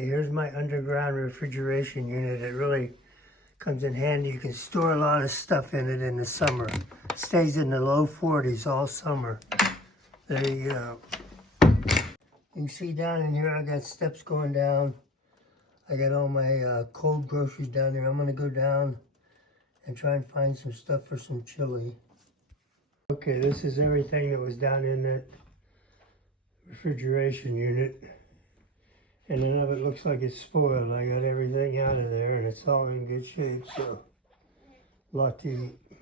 Here's my underground refrigeration unit. It really comes in handy. You can store a lot of stuff in it in the summer. It stays in the low 40s all summer. There you go. You can see down in here I got steps going down. I got all my cold groceries down there. I'm going to go down and try and find some stuff for some chili. Okay, this is everything that was down in that refrigeration unit. And none of it looks like it's spoiled. I got everything out of there and it's all in good shape, so a lot to eat.